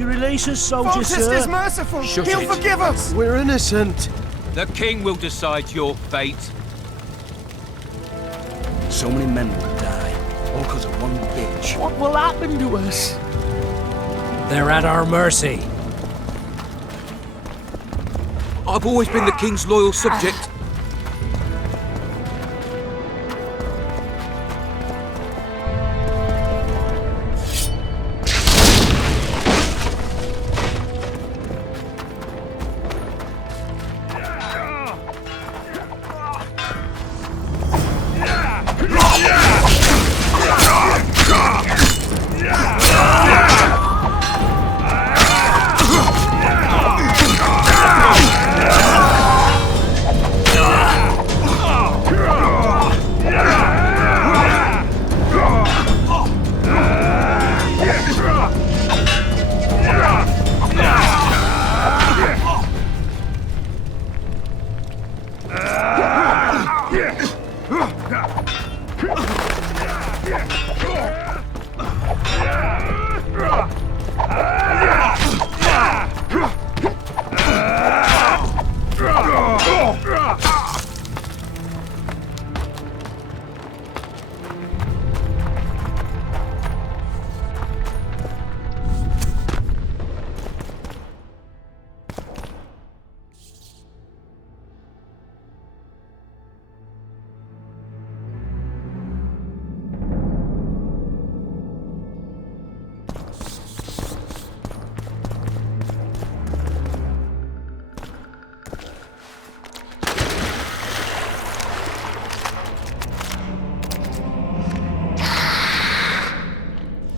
you release us, soldier, Fontis sir? is merciful. Shut He'll it. forgive us. We're innocent. The king will decide your fate. So many men will die, all because of one bitch. What will happen to us? They're at our mercy. I've always been the king's loyal subject.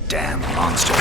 Damn monster.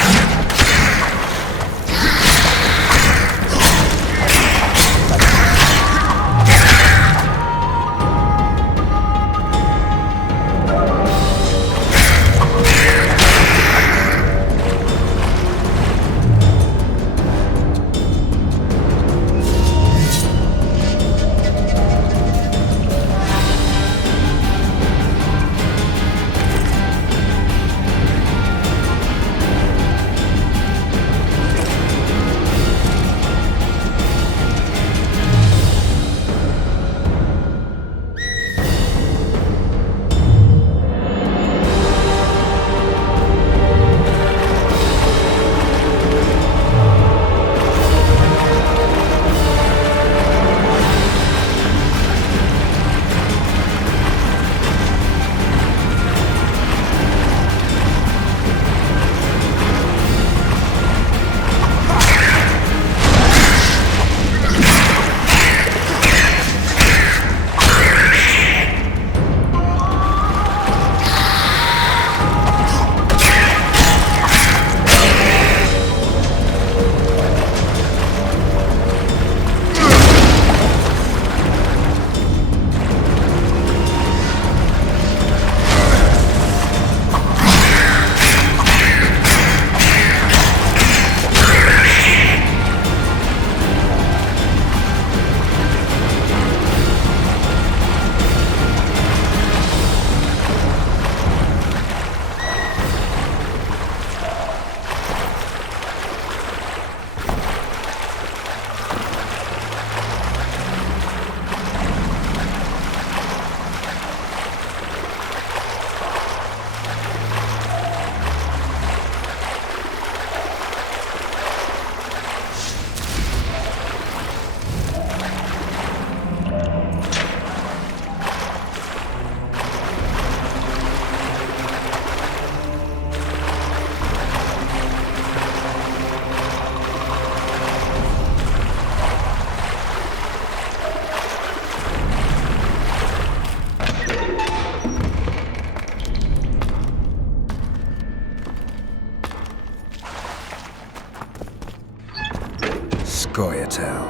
Scoia'tael.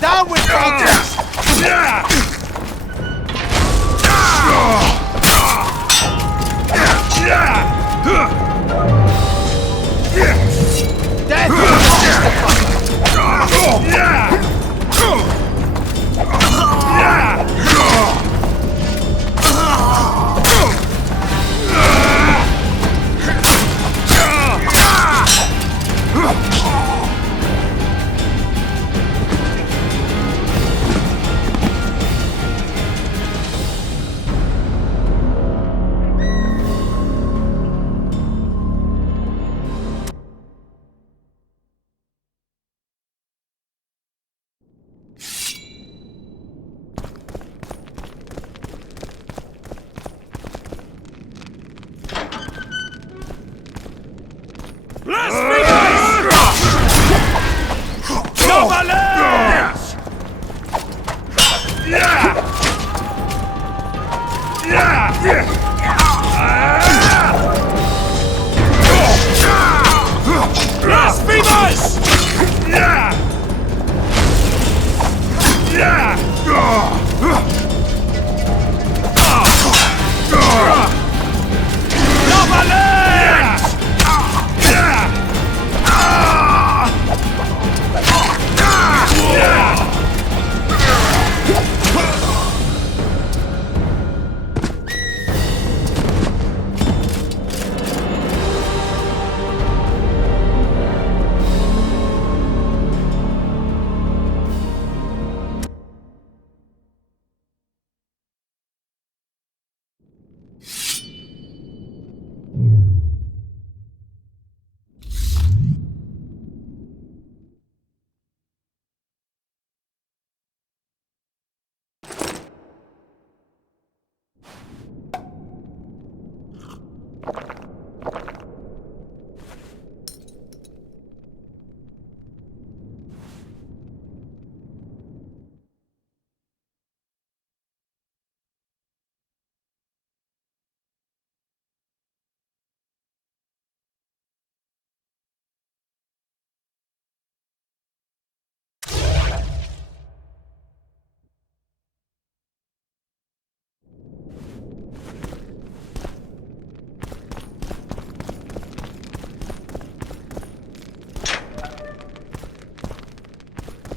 Down with Fontis!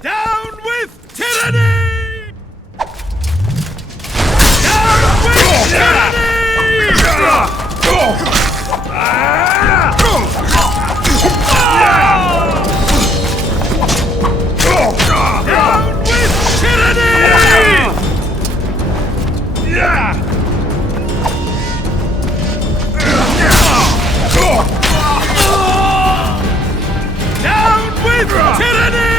Down with tyranny! Down with tyranny! Down with tyranny! Down with tyranny!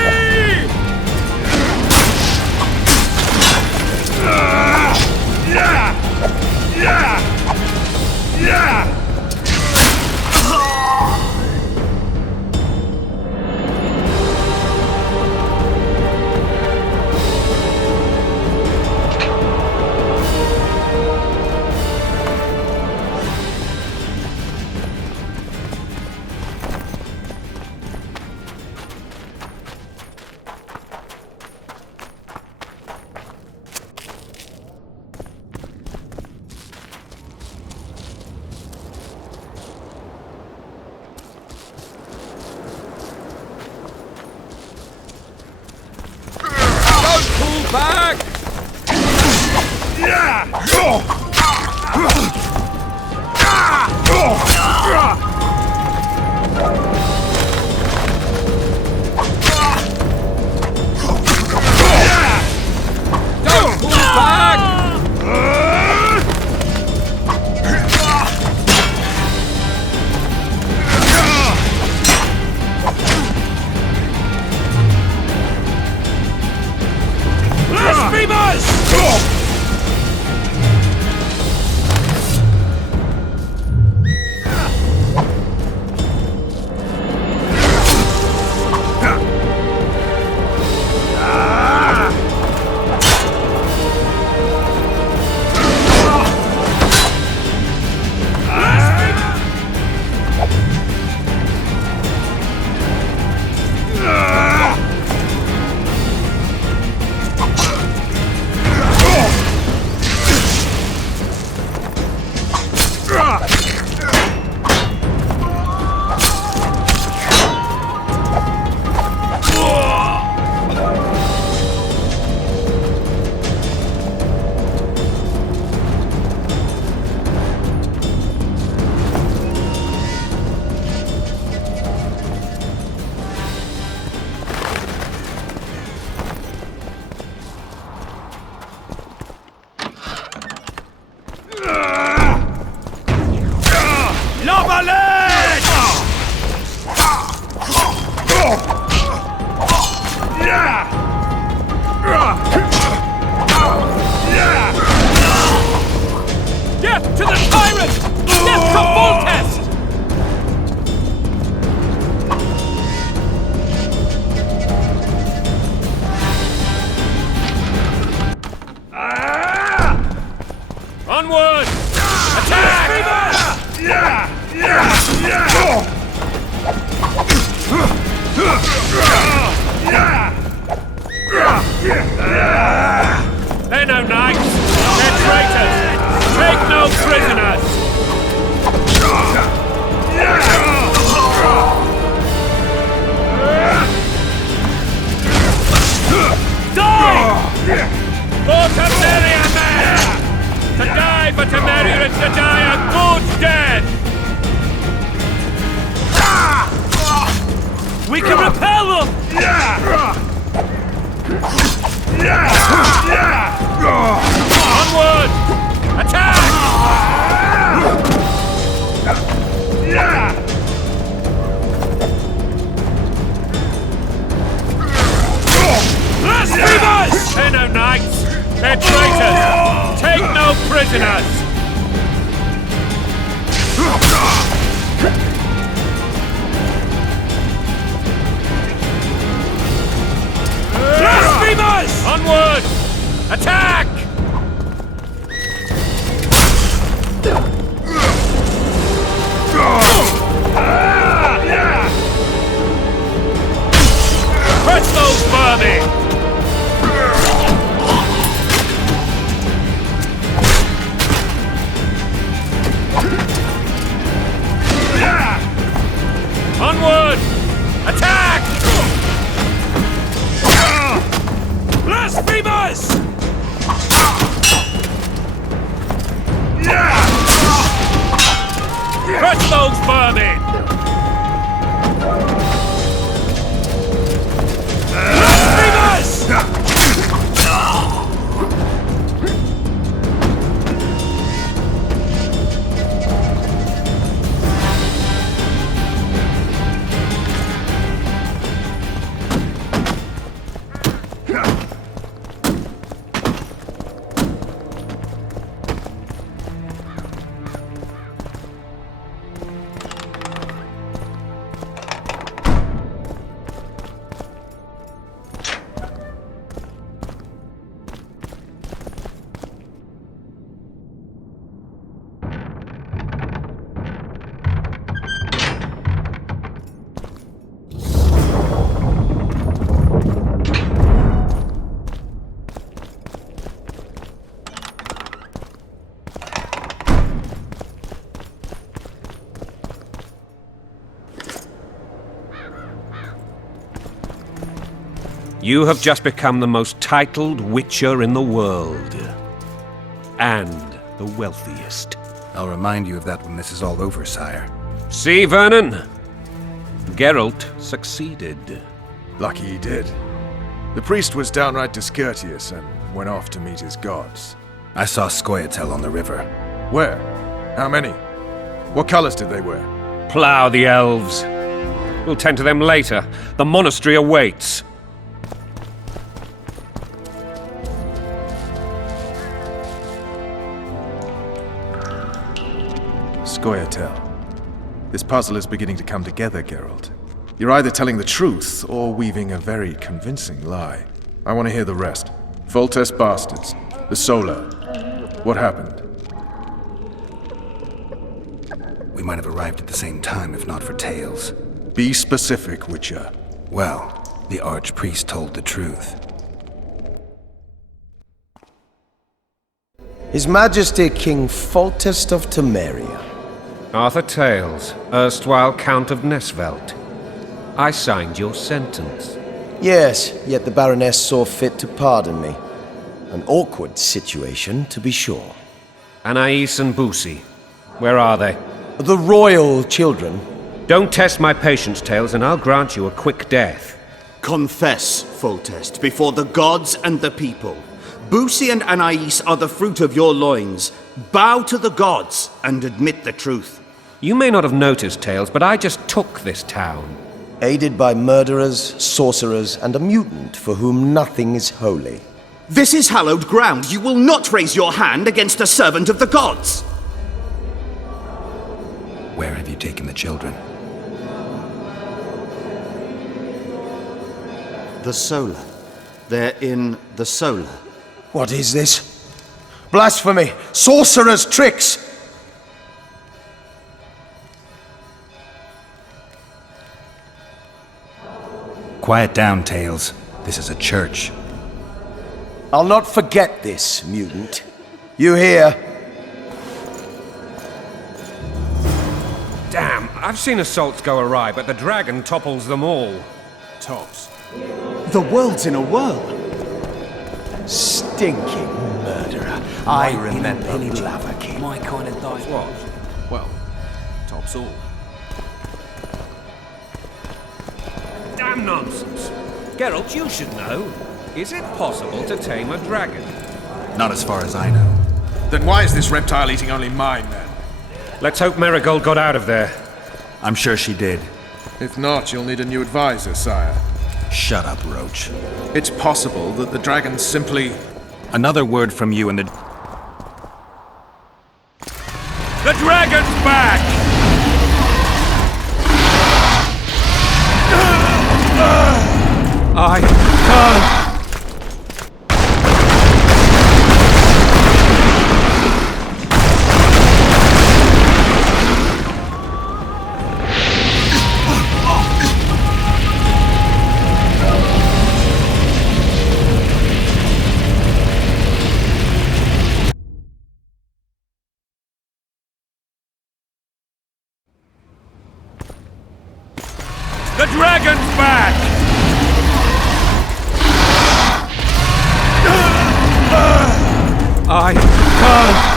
Pull back! Don't pull back! Blasphemers! no prisoners! Die! For Temeria, man! To die for Temeria is to die a good death! We can repel them! Onward! Attack! Blasphemers! They're no knights! They're traitors! Take no prisoners! Blasphemers! Onward! Attack! Crush those vermin! Onward! Attack! Blasphemers! Crush those vermin! Blasphemers! You have just become the most titled witcher in the world. And the wealthiest. I'll remind you of that when this is all over, sire. See, Vernon? Geralt succeeded. Lucky he did. The priest was downright discourteous and went off to meet his gods. I saw Scoia'tael on the river. Where? How many? What colors did they wear? Plough the elves. We'll tend to them later. The monastery awaits. Scoia'tael. This puzzle is beginning to come together, Geralt. You're either telling the truth or weaving a very convincing lie. I want to hear the rest. Foltest bastards. The Solar. What happened? We might have arrived at the same time if not for tales. Be specific, Witcher. Well, the Archpriest told the truth. His Majesty King Foltest of Temeria. Arthur Tales, erstwhile Count of Nesvelt. I signed your sentence. Yes, yet the Baroness saw fit to pardon me. An awkward situation, to be sure. Anais and Boussy, where are they? The royal children. Don't test my patience, Tales, and I'll grant you a quick death. Confess, Foltest, before the gods and the people. Boussy and Anais are the fruit of your loins. Bow to the gods and admit the truth. You may not have noticed, Tales, but I just took this town. Aided by murderers, sorcerers, and a mutant for whom nothing is holy. This is hallowed ground. You will not raise your hand against a servant of the gods. Where have you taken the children? The Solar. They're in the Solar. What is this? Blasphemy! Sorcerer's tricks! Quiet down, Tales. This is a church. I'll not forget this, mutant. You hear? I've seen assaults go awry, but the dragon topples them all. Tops. The world's in a whirl. Stinking murderer. I remember Pillaging. Lava King. My kind of dice. What? Well, tops all. Damn nonsense! Geralt, you should know. Is it possible to tame a dragon? Not as far as I know. Then why is this reptile eating only mine, then? Let's hope Marigold got out of there. I'm sure she did. If not, you'll need a new advisor, sire. Shut up, Roach. It's possible that the dragon simply... Another word from you and the... The dragon's back! I can't! The dragon's back! I can't!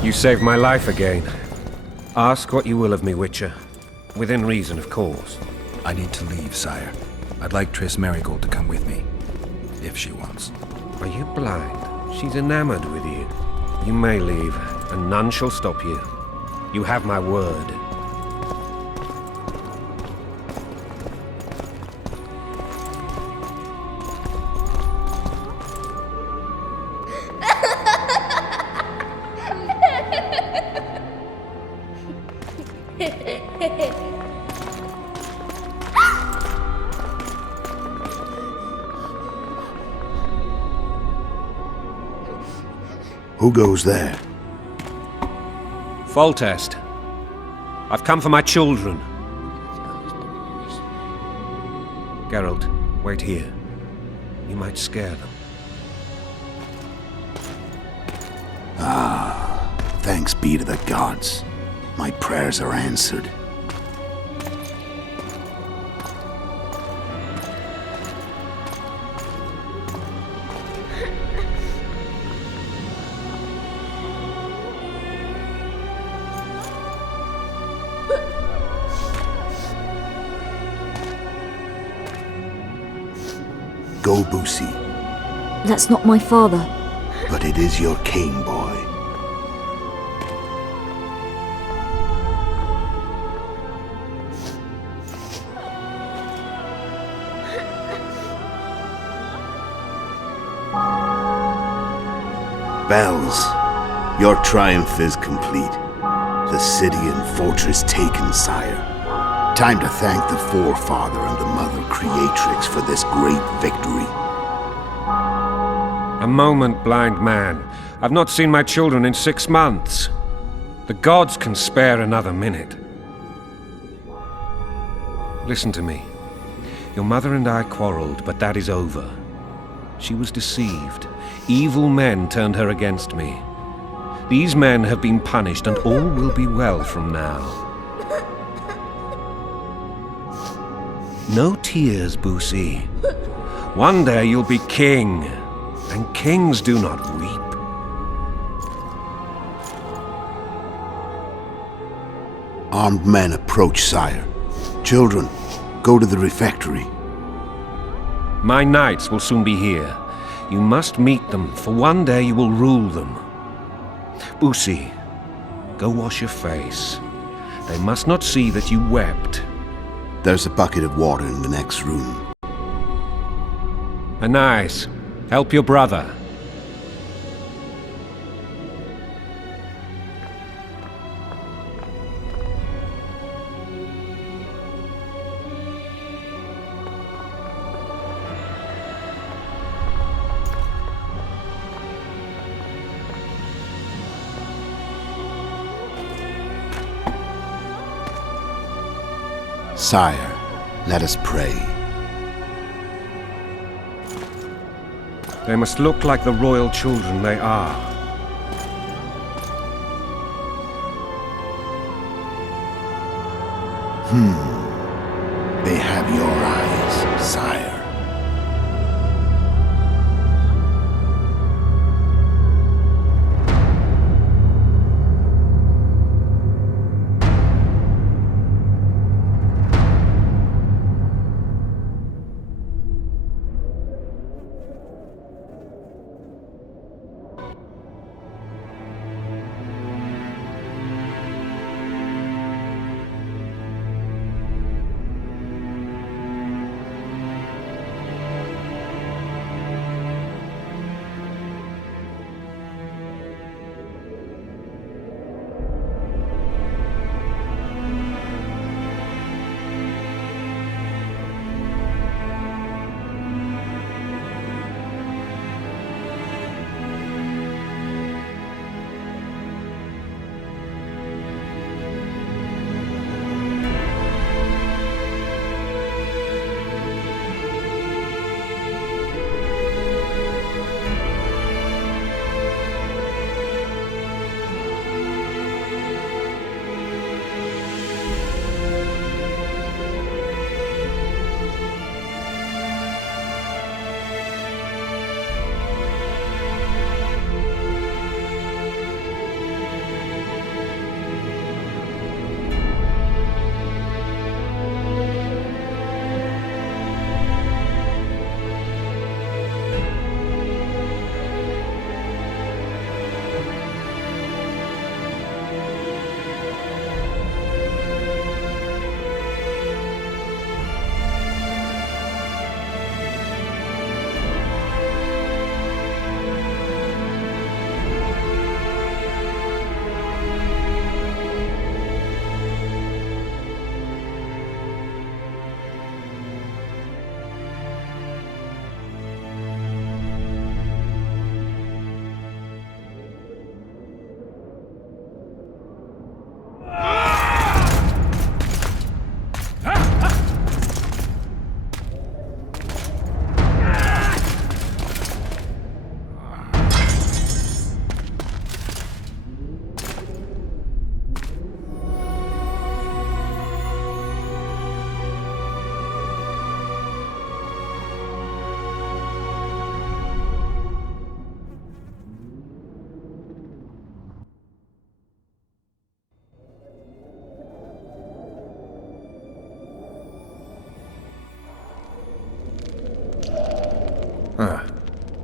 You saved my life again. Ask what you will of me, Witcher. Within reason, of course. I need to leave, sire. I'd like Triss Marigold to come with me. If she wants. Are you blind? She's enamored with you. You may leave, and none shall stop you. You have my word. Who goes there? Foltest. I've come for my children. Geralt, wait here. You might scare them. Thanks be to the gods. My prayers are answered. Go, Boosie, That's not my father. but it is your king, boy. Bells, your triumph is complete. The city and fortress taken, sire. Time to thank the Forefather and the Mother Creatrix for this great victory. A moment, blind man. I've not seen my children in 6 months. The gods can spare another minute. Listen to me. Your mother and I quarreled, but that is over. She was deceived. Evil men turned her against me. These men have been punished, and all will be well from now. No tears, Boosie. One day you'll be king, and kings do not weep. Armed men approach, sire. Children, go to the refectory. My knights will soon be here. You must meet them, for one day you will rule them. Boosie, go wash your face. They must not see that you wept. There's a bucket of water in the next room. Anais, help your brother. Sire, let us pray. They must look like the royal children they are. They have your eyes, sire.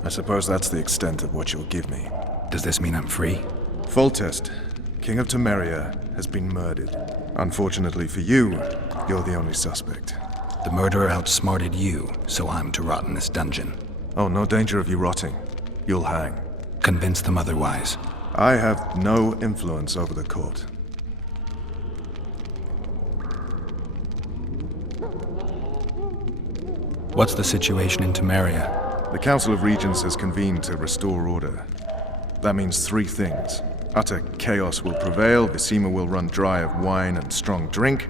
I suppose that's the extent of what you'll give me. Does this mean I'm free? Foltest, King of Temeria, has been murdered. Unfortunately for you, you're the only suspect. The murderer outsmarted you, so I'm to rot in this dungeon. Oh, no danger of you rotting. You'll hang. Convince them otherwise. I have no influence over the court. What's the situation in Temeria? The Council of Regents has convened to restore order. That means three things. Utter chaos will prevail, Visima will run dry of wine and strong drink,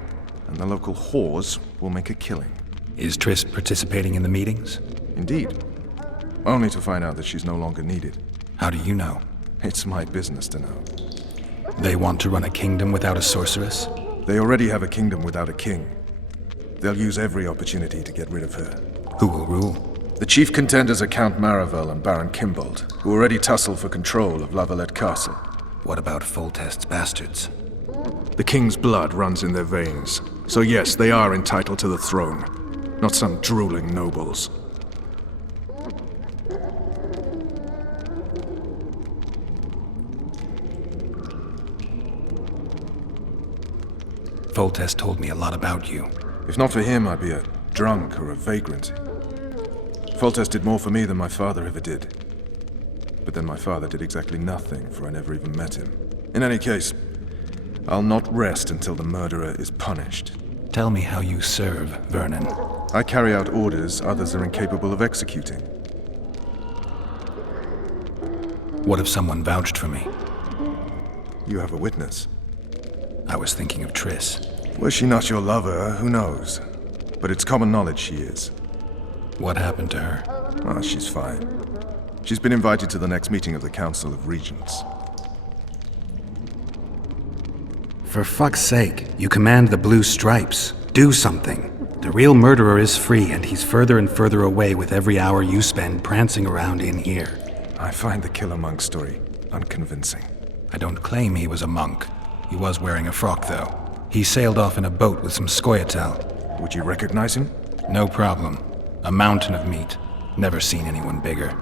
and the local whores will make a killing. Is Triss participating in the meetings? Indeed. Only to find out that she's no longer needed. How do you know? It's my business to know. They want to run a kingdom without a sorceress? They already have a kingdom without a king. They'll use every opportunity to get rid of her. Who will rule? The chief contenders are Count Maravel and Baron Kimbold, who already tussle for control of Lavalette Castle. What about Foltest's bastards? The king's blood runs in their veins, so yes, they are entitled to the throne, not some drooling nobles. Foltest told me a lot about you. If not for him, I'd be a drunk or a vagrant. Foltest did more for me than my father ever did. But then my father did exactly nothing, for I never even met him. In any case, I'll not rest until the murderer is punished. Tell me how you serve, Vernon. I carry out orders others are incapable of executing. What if someone vouched for me? You have a witness. I was thinking of Triss. Was she not your lover? Who knows? But it's common knowledge she is. What happened to her? Ah, she's fine. She's been invited to the next meeting of the Council of Regents. For fuck's sake, you command the Blue Stripes. Do something. The real murderer is free, and he's further and further away with every hour you spend prancing around in here. I find the Killer Monk story unconvincing. I don't claim he was a monk. He was wearing a frock, though. He sailed off in a boat with some Scoia'tael. Would you recognize him? No problem. A mountain of meat. Never seen anyone bigger.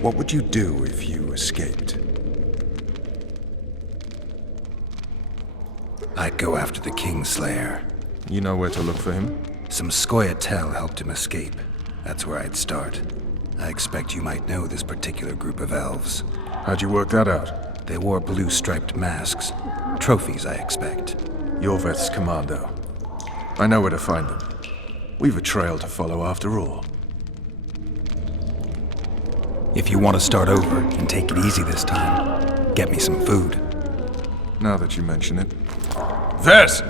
What would you do if you escaped? I'd go after the Kingslayer. You know where to look for him? Some Scoia'tael helped him escape. That's where I'd start. I expect you might know this particular group of elves. How'd you work that out? They wore blue-striped masks. Trophies, I expect. Yorveth's commando. I know where to find them. We've a trail to follow after all. If you want to start over and take it easy this time, get me some food. Now that you mention it. Vess!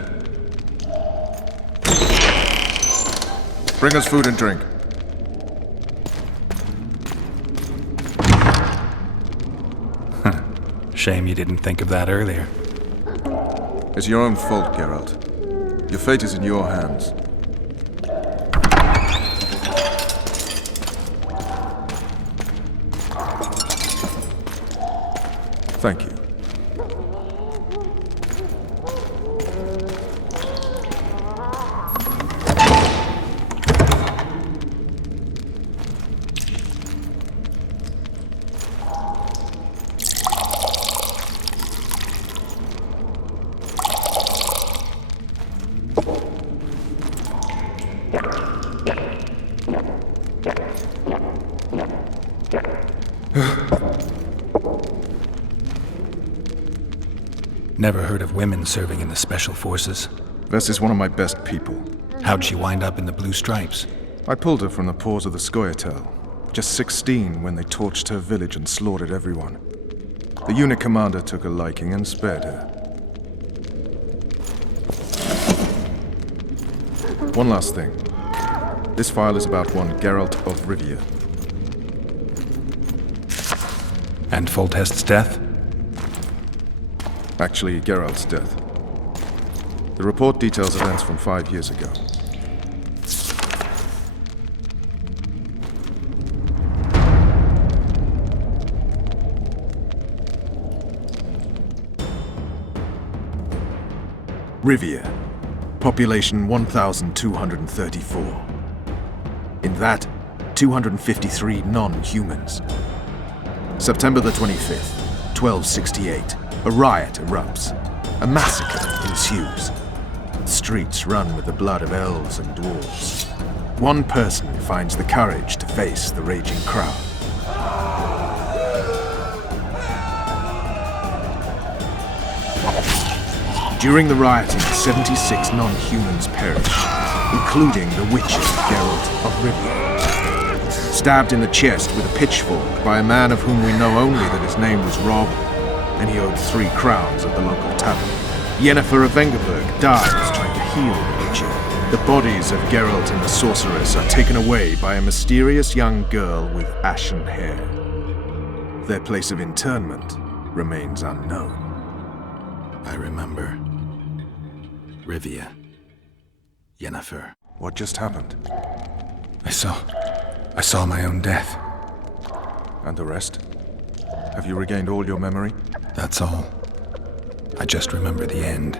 Bring us food and drink. Shame you didn't think of that earlier. It's your own fault, Geralt. Your fate is in your hands. Thank you. Never heard of women serving in the Special Forces. Vess is one of my best people. How'd she wind up in the Blue Stripes? I pulled her from the paws of the Scoia'tael. Just 16 when they torched her village and slaughtered everyone. The unit commander took a liking and spared her. One last thing. This file is about one Geralt of Rivia. And Foltest's death? Actually, Geralt's death. The report details events from 5 years ago. Rivia. Population 1,234. In that, 253 non-humans. September the 25th, 1268. A riot erupts. A massacre ensues. The streets run with the blood of elves and dwarves. One person finds the courage to face the raging crowd. During the rioting, 76 non-humans perish, including the witcher Geralt of Rivia. Stabbed in the chest with a pitchfork by a man of whom we know only that his name was Rob, and he owed 3 crowns at the local tavern. Yennefer of Vengerberg dies trying to heal the witcher. The bodies of Geralt and the sorceress are taken away by a mysterious young girl with ashen hair. Their place of internment remains unknown. I remember. Rivia. Yennefer. What just happened? I saw my own death. And the rest? Have you regained all your memory? That's all. I just remember the end.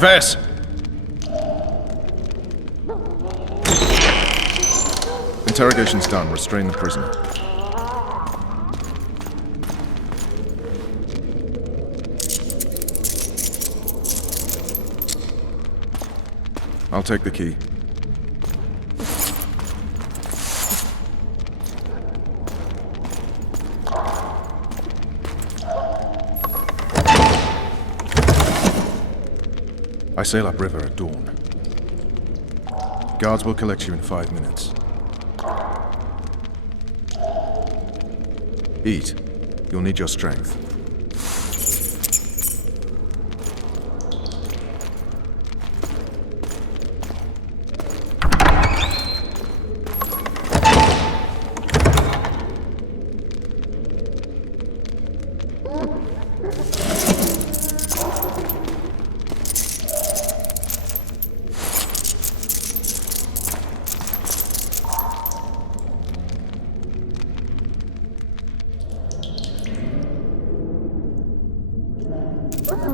Vess! Interrogation's done. Restrain the prisoner. I'll take the key. I sail upriver at dawn. Guards will collect you in 5 minutes. Eat. You'll need your strength.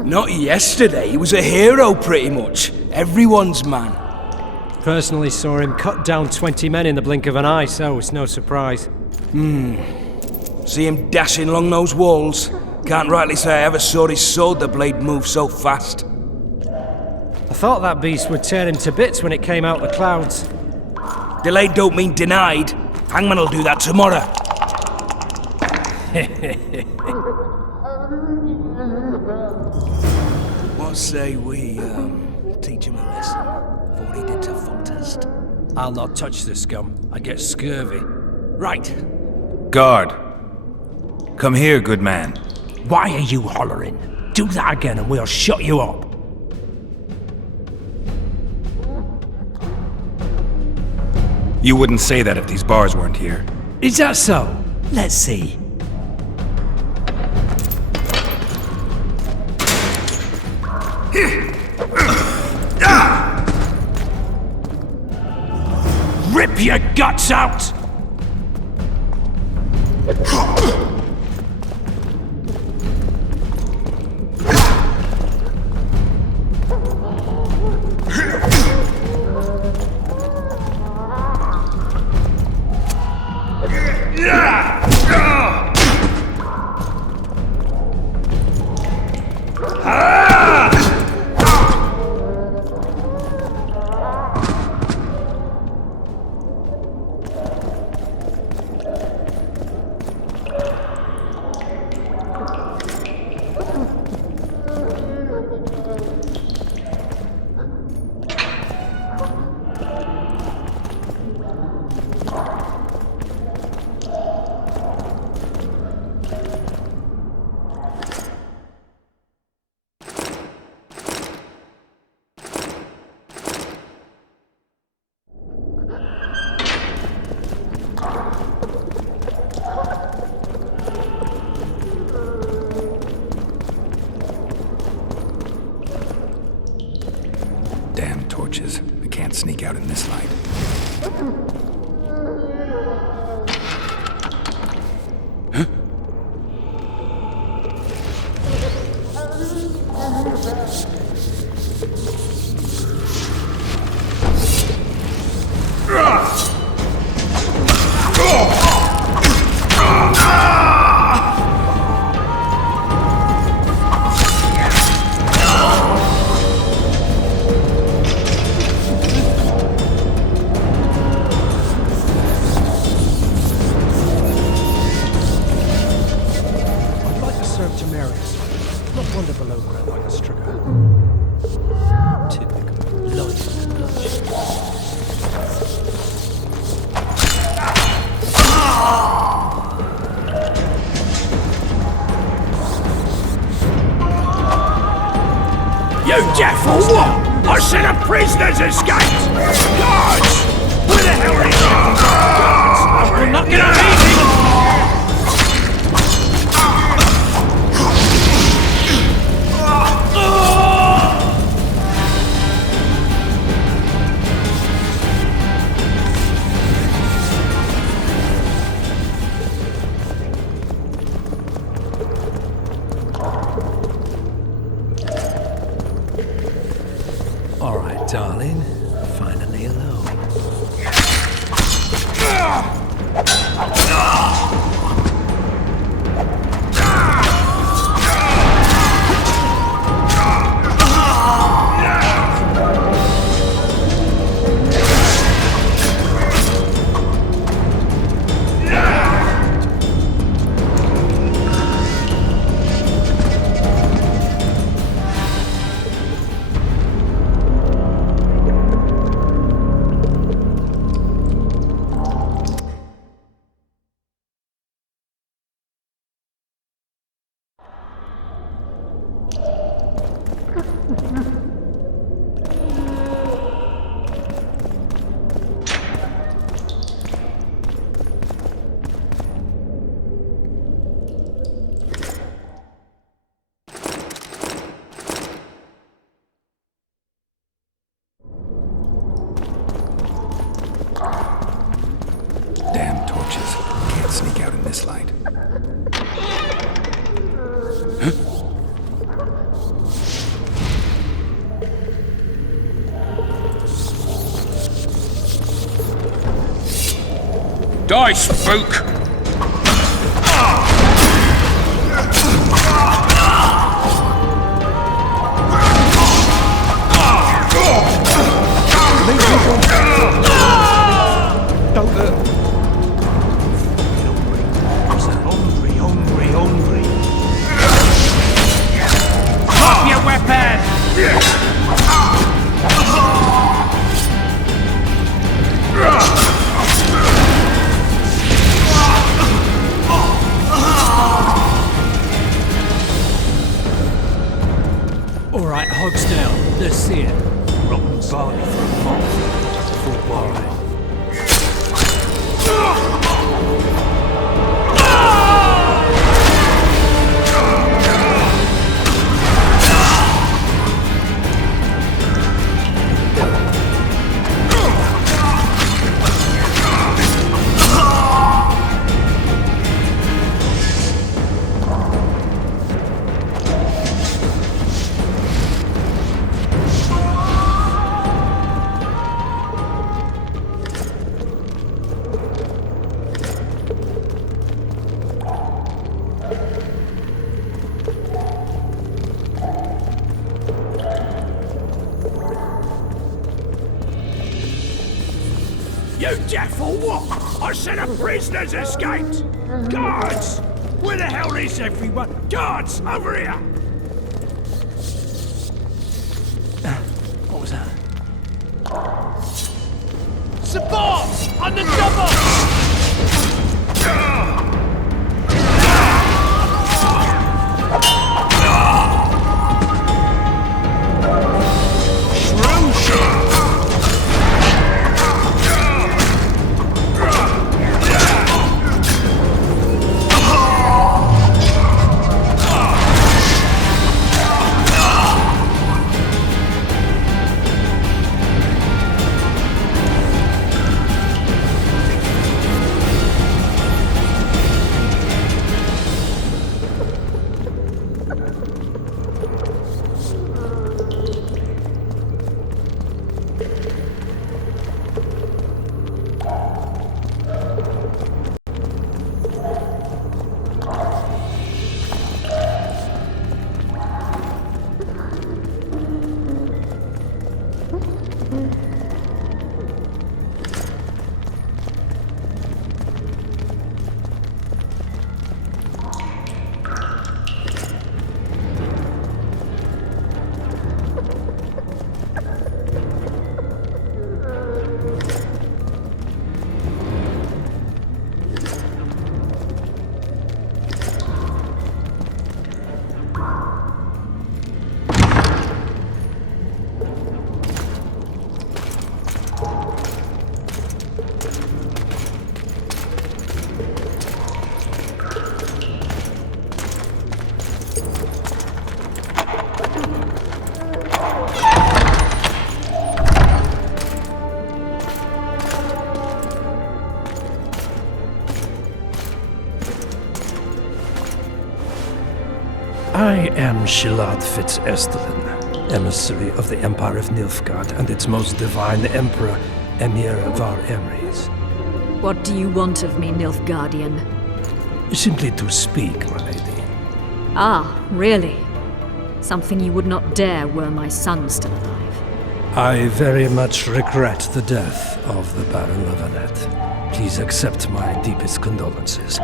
Not yesterday, he was a hero pretty much. Everyone's man. Personally saw him cut down 20 men in the blink of an eye, so it's no surprise. See him dashing along those walls? Can't rightly say I ever saw his sword the blade move so fast. I thought that beast would tear him to bits when it came out the clouds. Delayed don't mean denied. Hangman will do that tomorrow. What say we, teach him a lesson for what he did to Foltest? I'll not touch the scum. I get scurvy. Right. Guard. Come here, good man. Why are you hollering? Do that again and we'll shut you up. You wouldn't say that if these bars weren't here. Is that so? Let's see. Rip your guts out! Damn torches. I can't sneak out in this light. You deaf or what? I said a prisoner's escaped! Guards! Where the hell are you? Guards! We're not gonna leave him! All right, darling. Finally alone. sneak out in this light. Die, spook! Hungry. Drop your weapon! All right, hogs down. Let's see it. Rotten barley for a month. Full barley. You deaf or what? I said a prisoner's escaped! Guards! Where the hell is everyone? Guards, over here! What was that? Support! On the double! I am Shilad Fitz-Estelin, emissary of the Empire of Nilfgaard and its most divine Emperor, Emir Var Emrys. What do you want of me, Nilfgaardian? Simply to speak, my lady. Ah, really? Something you would not dare were my son still alive. I very much regret the death of the Baron Levenet. Please accept my deepest condolences.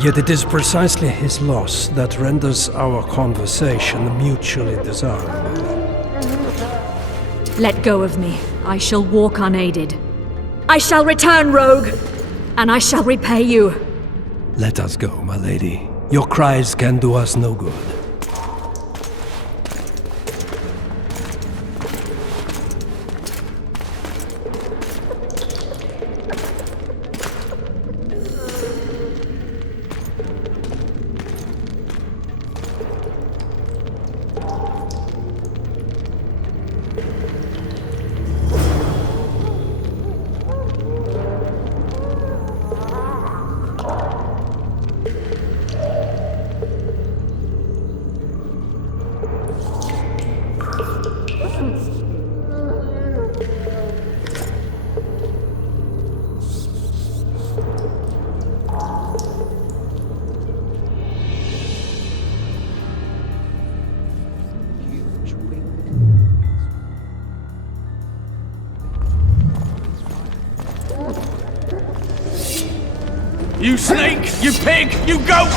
Yet it is precisely his loss that renders our conversation mutually desirable. Let go of me. I shall walk unaided. I shall return, rogue! And I shall repay you. Let us go, my lady. Your cries can do us no good. You snake! You pig! You goat!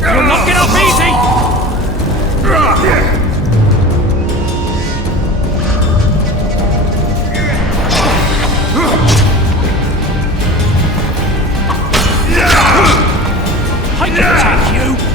You'll not get off easy! I can take you!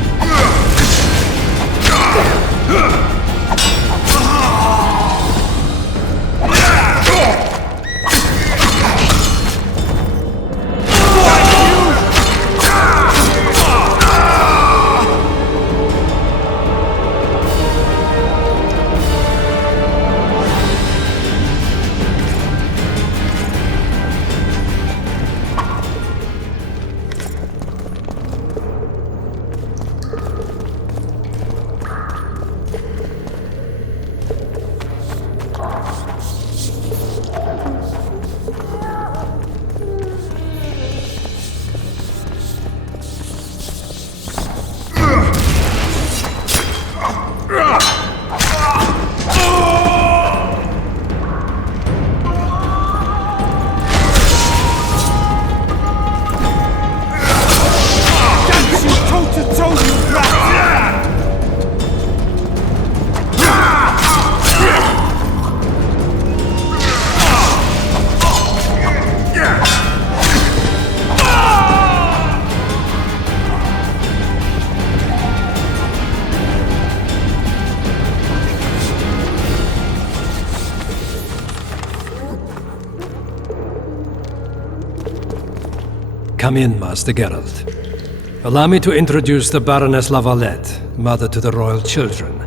Come in, Master Geralt. Allow me to introduce the Baroness Lavalette, mother to the royal children,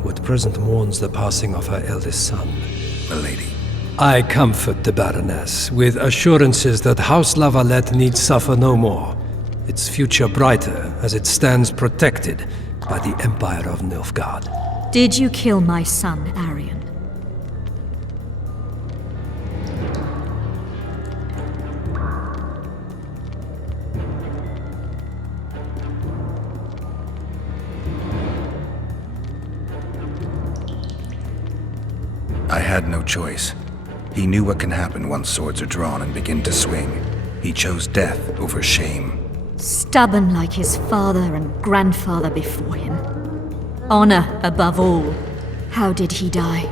who at present mourns the passing of her eldest son. Milady. I comfort the Baroness with assurances that House Lavalette need suffer no more, its future brighter as it stands protected by the Empire of Nilfgaard. Did you kill my son, Arion? I had no choice. He knew what can happen once swords are drawn and begin to swing. He chose death over shame. Stubborn like his father and grandfather before him. Honor above all. How did he die?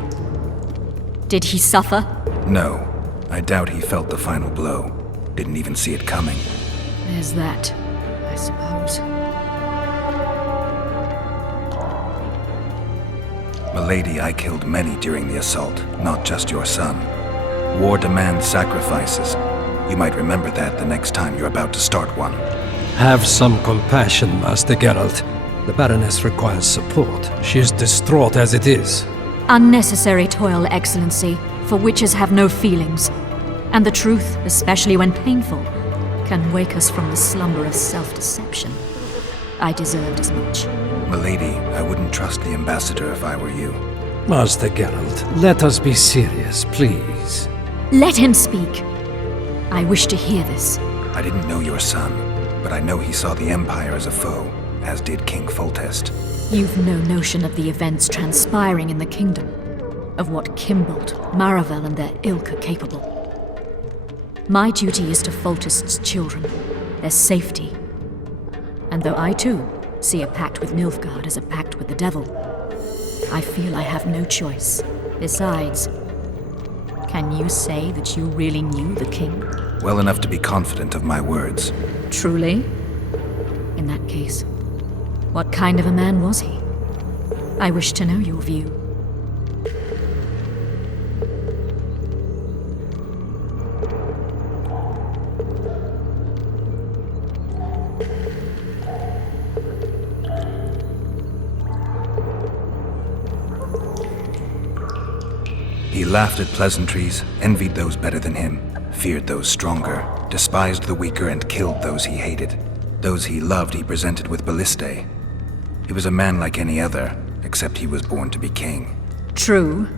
Did he suffer? No. I doubt he felt the final blow. Didn't even see it coming. There's that, I suppose. Milady, I killed many during the assault, not just your son. War demands sacrifices. You might remember that the next time you're about to start one. Have some compassion, Master Geralt. The Baroness requires support. She is distraught as it is. Unnecessary toil, Excellency, for witches have no feelings. And the truth, especially when painful, can wake us from the slumber of self-deception. I deserved as much. Milady, I wouldn't trust the ambassador if I were you. Master Geralt, let us be serious, please. Let him speak. I wish to hear this. I didn't know your son, but I know he saw the Empire as a foe, as did King Foltest. You've no notion of the events transpiring in the kingdom, of what Kimbold, Maravel, and their ilk are capable. My duty is to Foltest's children, their safety. And though I too see a pact with Nilfgaard as a pact with the devil, I feel I have no choice. Besides, can you say that you really knew the king? Well enough to be confident of my words. Truly? In that case, what kind of a man was he? I wish to know your view. He laughed at pleasantries, envied those better than him, feared those stronger, despised the weaker and killed those he hated. Those he loved he presented with ballistae. He was a man like any other, except he was born to be king. True.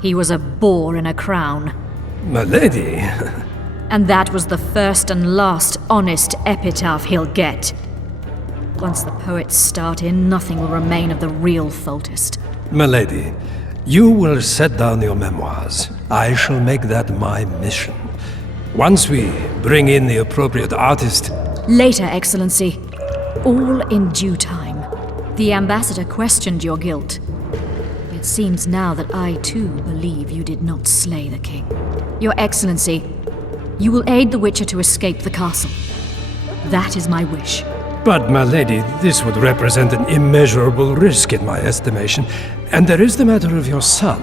He was a boar in a crown. Milady! And that was the first and last honest epitaph he'll get. Once the poets start in, nothing will remain of the real Foltest. Milady, you will set down your memoirs. I shall make that my mission. Once we bring in the appropriate artist... Later, Excellency. All in due time. The ambassador questioned your guilt. It seems now that I, too, believe you did not slay the king. Your Excellency, you will aid the Witcher to escape the castle. That is my wish. But, my lady, this would represent an immeasurable risk in my estimation. And there is the matter of your son.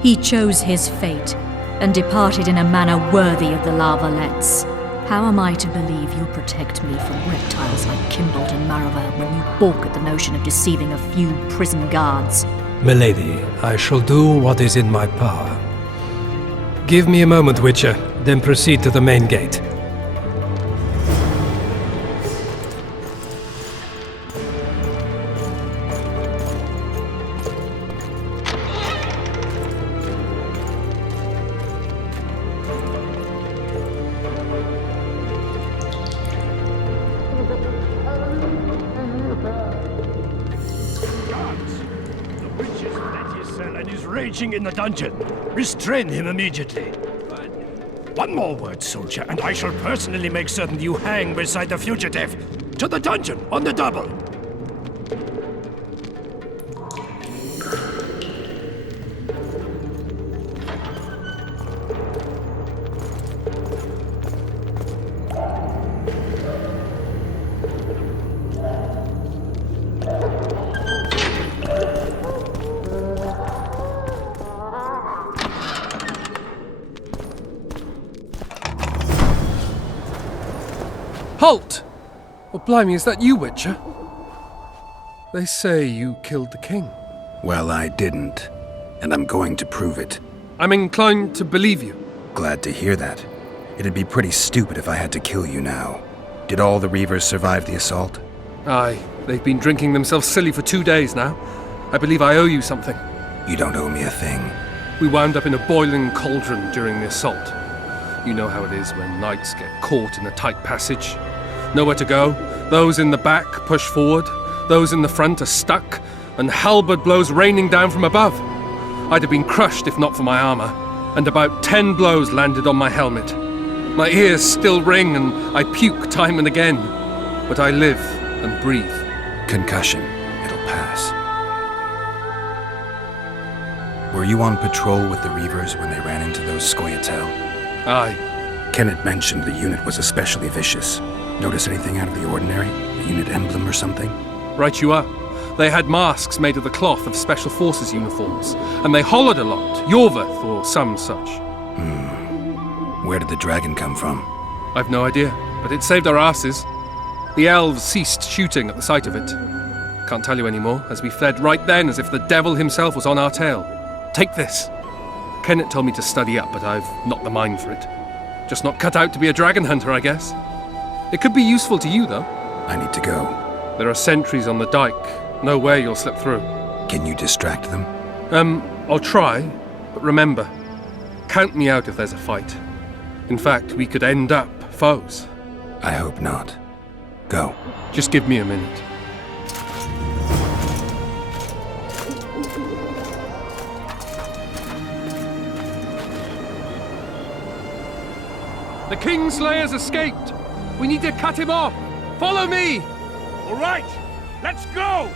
He chose his fate, and departed in a manner worthy of the Larvalets. How am I to believe you'll protect me from reptiles like Kimbold and Maravel when you balk at the notion of deceiving a few prison guards? Milady, I shall do what is in my power. Give me a moment, Witcher, then proceed to the main gate. Raging in the dungeon. Restrain him immediately. One more word, soldier, and I shall personally make certain you hang beside the fugitive. To the dungeon, on the double. Halt! Oh, blimey, is that you, Witcher? They say you killed the king. Well, I didn't. And I'm going to prove it. I'm inclined to believe you. Glad to hear that. It'd be pretty stupid if I had to kill you now. Did all the Reavers survive the assault? Aye, they've been drinking themselves silly for 2 days now. I believe I owe you something. You don't owe me a thing. We wound up in a boiling cauldron during the assault. You know how it is when knights get caught in a tight passage. Nowhere to go. Those in the back push forward. Those in the front are stuck, and halberd blows raining down from above. I'd have been crushed if not for my armor, and about 10 blows landed on my helmet. My ears still ring, and I puke time and again. But I live and breathe. Concussion. It'll pass. Were you on patrol with the Reavers when they ran into those Scoia'tael? Aye. Kenneth mentioned the unit was especially vicious. Notice anything out of the ordinary? A unit emblem or something? Right you are. They had masks made of the cloth of Special Forces uniforms, and they hollered a lot, Yorveth or some such. Where did the dragon come from? I've no idea, but it saved our asses. The elves ceased shooting at the sight of it. Can't tell you anymore, as we fled right then as if the devil himself was on our tail. Take this. Kenneth told me to study up, but I've not the mind for it. Just not cut out to be a dragon hunter, I guess. It could be useful to you, though. I need to go. There are sentries on the dike. No way you'll slip through. Can you distract them? I'll try, but remember, count me out if there's a fight. In fact, we could end up foes. I hope not. Go. Just give me a minute. The Kingslayer's escaped! We need to cut him off! Follow me! All right, let's go!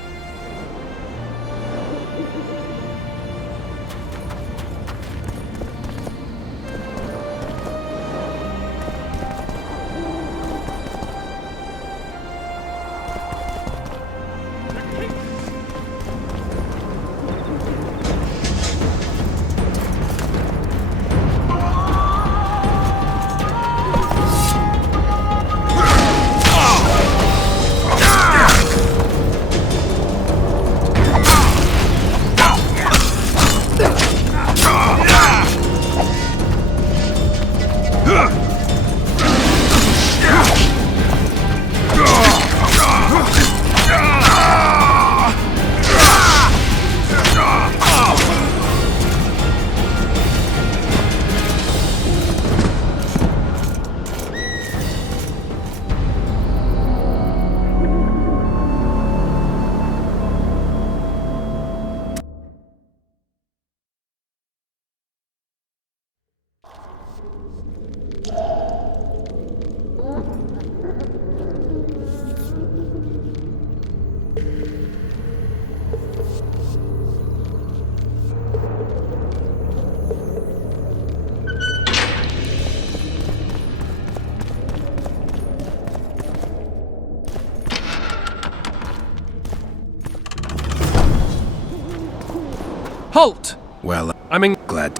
Halt! Well, I'm glad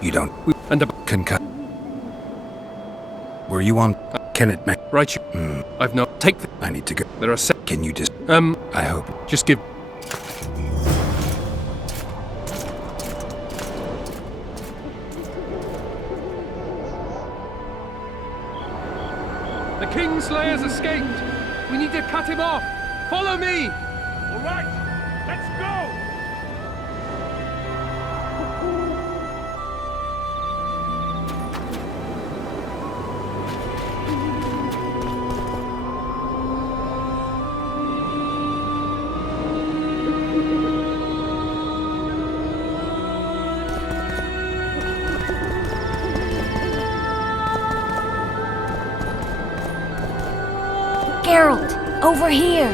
you don't and concur. Were you on? Can it make? right you. I've no take. I need to go. There are Can you just? I hope. just give. The Kingslayer's escaped. We need to cut him off. Follow me. All right, let's go! Geralt, over here!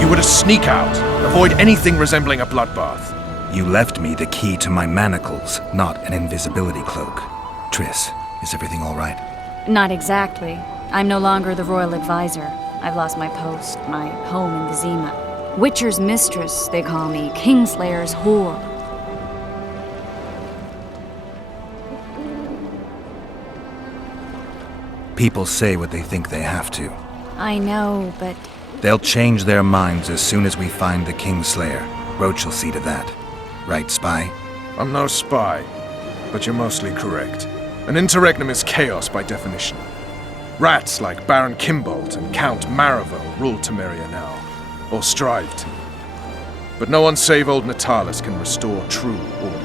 You were to sneak out. Avoid anything resembling a bloodbath. You left me the key to my manacles, not an invisibility cloak. Triss, is everything all right? Not exactly. I'm no longer the royal advisor. I've lost my post, my home in Vizima. Witcher's mistress, they call me. Kingslayer's whore. People say what they think they have to. I know, but They'll change their minds as soon as we find the Kingslayer. Roach will see to that. Right, Spy? I'm no spy, but you're mostly correct. An interregnum is chaos by definition. Rats like Baron Kimbolt and Count Maravel rule Temeria now, or strive to. But no one save old Natalis can restore true order.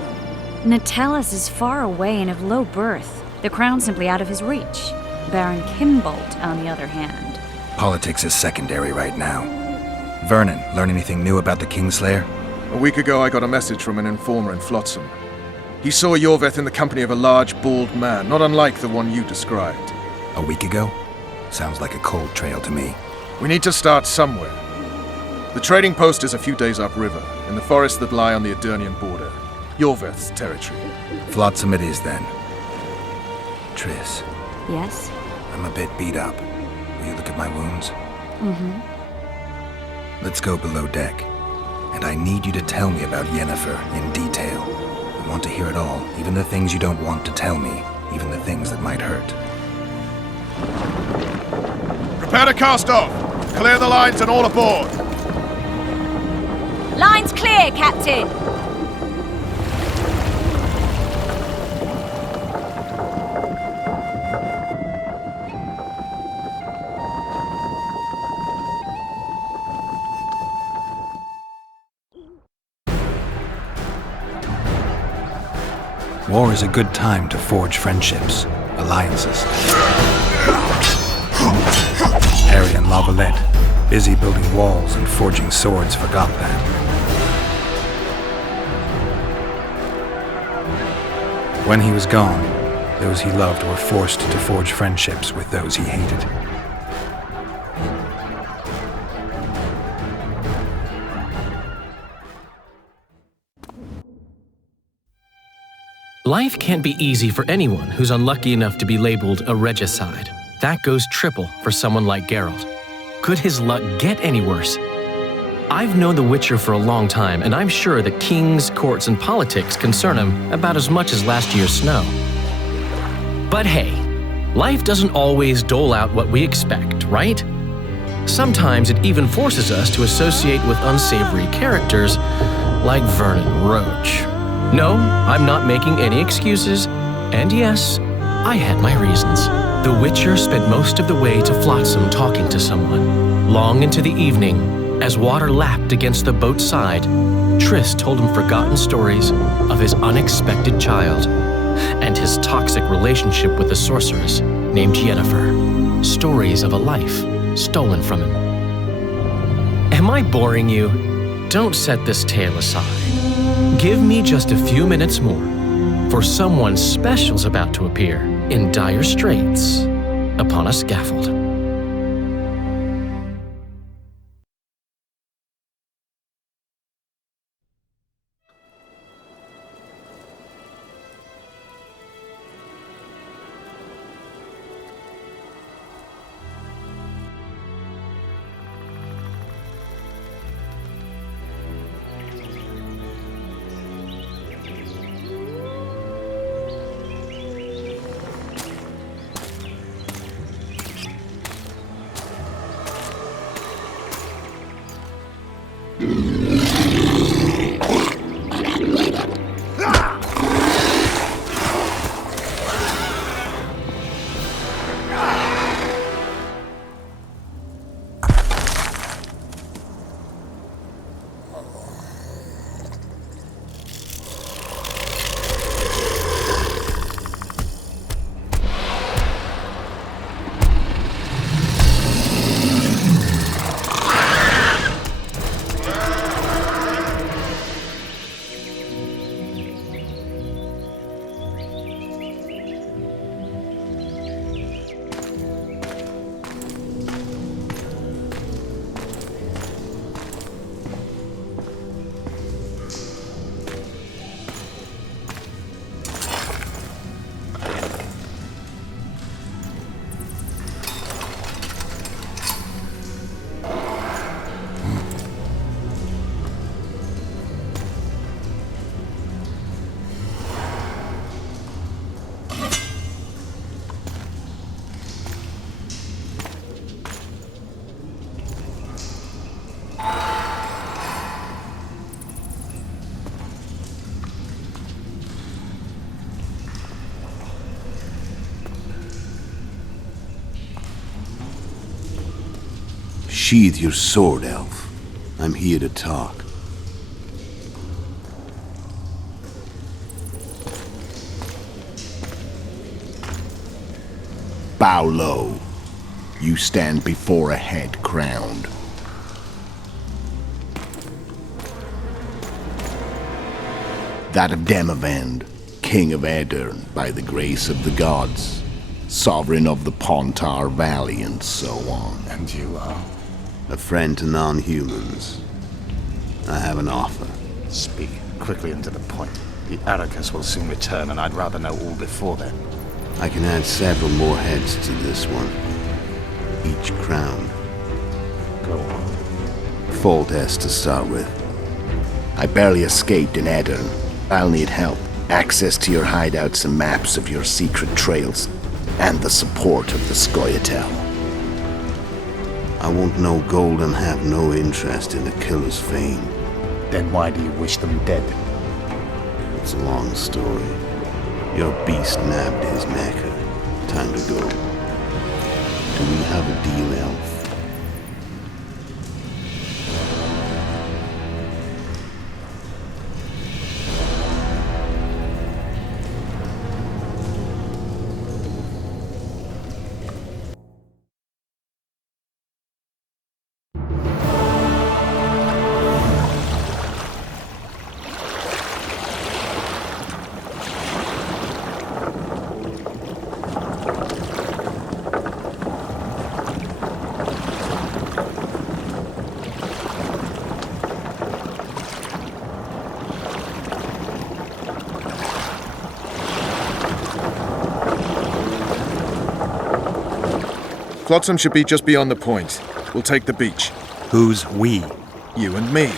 Natalis is far away and of low birth. The crown's simply out of his reach. Baron Kimbolt, on the other hand. Politics is secondary right now. Vernon, learn anything new about the Kingslayer? A week ago, I got a message from an informer in Flotsam. He saw Yorveth in the company of a large, bald man, not unlike the one you described. A week ago? Sounds like a cold trail to me. We need to start somewhere. The trading post is a few days upriver, in the forests that lie on the Edirnian border. Yorveth's territory. Flotsam it is, then. Triss, Yes? I'm a bit beat up. Will you look at my wounds? Mm-hmm. Let's go below deck. And I need you to tell me about Yennefer in detail. I want to hear it all, even the things you don't want to tell me, even the things that might hurt. Prepare to cast off! Clear the lines and all aboard! Line's clear, Captain! War is a good time to forge friendships, alliances. Harry and Lavalette, busy building walls and forging swords, forgot that. When he was gone, those he loved were forced to forge friendships with those he hated. Life can't be easy for anyone who's unlucky enough to be labeled a regicide. That goes triple for someone like Geralt. Could his luck get any worse? I've known the Witcher for a long time, and I'm sure that kings, courts, and politics concern him about as much as last year's snow. But hey, life doesn't always dole out what we expect, right? Sometimes it even forces us to associate with unsavory characters like Vernon Roach. No, I'm not making any excuses, and yes, I had my reasons. The Witcher spent most of the way to Flotsam talking to someone. Long into the evening, as water lapped against the boat's side, Triss told him forgotten stories of his unexpected child and his toxic relationship with a sorceress named Yennefer. Stories of a life stolen from him. Am I boring you? Don't set this tale aside. Give me just a few minutes more, for someone special's about to appear in dire straits upon a scaffold. Sheathe your sword, elf. I'm here to talk. Bow low. You stand before a head crowned. That of Demavend, king of Aedirn by the grace of the gods, sovereign of the Pontar Valley and so on. And you are? A friend to non-humans. I have an offer. Speak quickly and to the point. The Arrakis will soon return, and I'd rather know all before then. I can add several more heads to this one. Each crown. Go on. Foltest to start with. I barely escaped in Aedirn. I'll need help. Access to your hideouts and maps of your secret trails. And the support of the Scoia'tael. I want no gold and have no interest in the killer's fame. Then why do you wish them dead? It's a long story. Your beast nabbed his mecha. Time to go. Do we have a deal, elf? Flotsam should be just beyond the point. We'll take the beach. Who's we? You and me.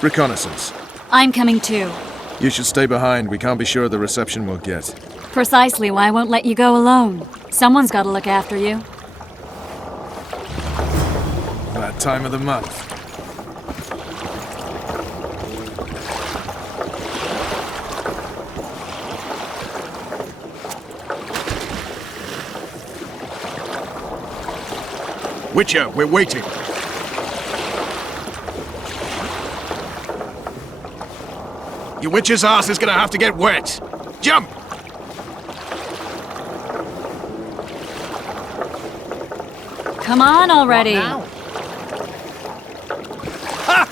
Reconnaissance. I'm coming too. You should stay behind. We can't be sure of the reception we'll get. Precisely why I won't let you go alone. Someone's got to look after you. That time of the month. Witcher, we're waiting. Your witch's ass is gonna have to get wet. Jump! Come on already. Ha!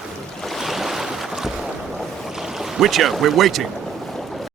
Witcher, we're waiting.